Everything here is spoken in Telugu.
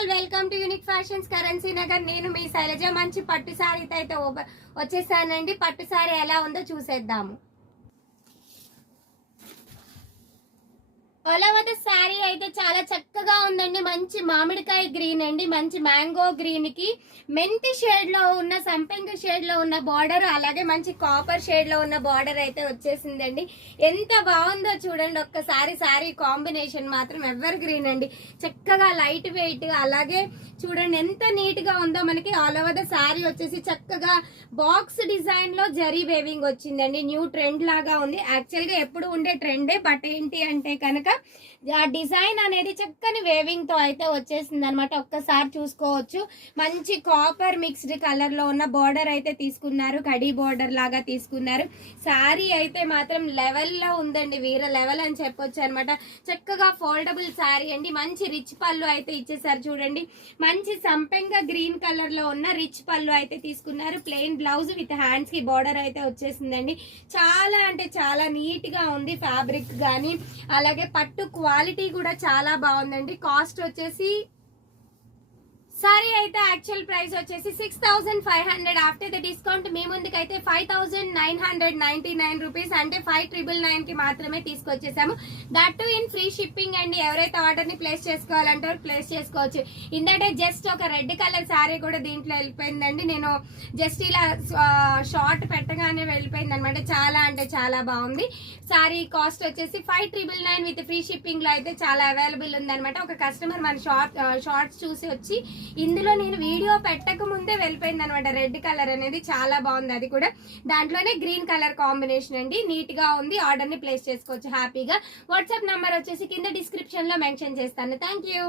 All, welcome to unique fashions currency Nagar. నేను మీ శైలజ. మంచి పట్టు శారీతో అయితే వచ్చేసానండి. పట్టు శారీ ఎలా ఉందో చూసేద్దాము. ఒలవద శారీ అయితే చాలా చక్కగా ఉందండి. మంచి మామిడికాయ గ్రీన్ అండి, మంచి మ్యాంగో గ్రీన్ కి మెంతి షేడ్ లో ఉన్న, సంపెంగ షేడ్ లో ఉన్న బార్డర్, అలాగే మంచి కాపర్ షేడ్ లో ఉన్న బార్డర్ అయితే వచ్చేసిందండి. ఎంత బాగుందో చూడండి ఒక్కసారి. శారీ కాంబినేషన్ మాత్రం ఎవర్ గ్రీన్ అండి, చక్కగా లైట్ వెయిట్. అలాగే చూడండి ఎంత నీట్ గా ఉందో. మనకి ఆల్ ఓవర్ ద శారీ వచ్చేసి చక్కగా బాక్స్ డిజైన్ లో జరీ వేవింగ్ వచ్చిందండి. న్యూ ట్రెండ్ లాగా ఉంది. యాక్చువల్ గా ఎప్పుడు ఉండే ట్రెండే, బట్ ఏంటి అంటే కనుక ఆ డిజైన్ అనేది చక్కని వేవింగ్ తో అయితే వచ్చేసింది అనమాట. ఒక్కసారి చూసుకోవచ్చు. మంచి కాపర్ మిక్స్డ్ కలర్ లో ఉన్న బార్డర్ అయితే తీసుకున్నారు, కడీ బార్డర్ లాగా తీసుకున్నారు. శారీ అయితే మాత్రం లెవెల్ లో ఉందండి, వీర లెవెల్ అని చెప్పొచ్చు అనమాట. చక్కగా ఫోల్డబుల్ శారీ అండి. మంచి రిచ్ పళ్ళు అయితే ఇచ్చేసారు చూడండి. మంచి సంపెంగ గ్రీన్ కలర్ లో ఉన్న రిచ్ పళ్ళు అయితే తీసుకున్నారు. ప్లెయిన్ బ్లౌజ్ విత్ హ్యాండ్స్ కి బార్డర్ అయితే వచ్చేసిందండి. చాలా అంటే చాలా నీట్ గా ఉంది ఫ్యాబ్రిక్ గానీ, అలాగే పట్టు క్వాలిటీ కూడా చాలా బాగుందండి. కాస్ట్ వచ్చేసి సారీ అయితే యాక్చువల్ ప్రైస్ వచ్చేసి 6500. ఆఫ్టర్ ద డిస్కౌంట్ మీ ముందుకైతే 5999 రూపీస్, అంటే 5999 కి మాత్రమే తీసుకొచ్చేసాము. That too in free shipping అండి. ఎవరైతే ఆర్డర్ ని ప్లేస్ చేసుకోవాలంటే ప్లేస్ చేసుకోవచ్చు. ఇందంటే జస్ట్ ఒక రెడ్ కలర్ శారీ కూడా దీంట్లో వెళ్ళిపోయిందండి. నేను జస్ట్ ఇలా షార్ట్ పెట్టగానే వెళ్ళిపోయింది అనమాట. చాలా అంటే చాలా బాగుంది. శారీ కాస్ట్ వచ్చేసి 5999 విత్ ఫ్రీ షిప్పింగ్ లో అయితే చాలా అవైలబుల్ ఉంది అనమాట. ఒక కస్టమర్ మన షార్ట్స్ చూసి వచ్చి ఇందులో నేను వీడియో పెట్టక ముందే వెళ్ళిపోయింది అనమాట. రెడ్ కలర్ అనేది చాలా బాగుంది. అది కూడా దాంట్లోనే గ్రీన్ కలర్ కాంబినేషన్ అండి. నీట్ గా ఉంది. ఆర్డర్ ని ప్లేస్ చేసుకోవచ్చు హ్యాపీగా. వాట్సాప్ నంబర్ వచ్చేసి కింద డిస్క్రిప్షన్ లో మెన్షన్ చేస్తాను. Thank you.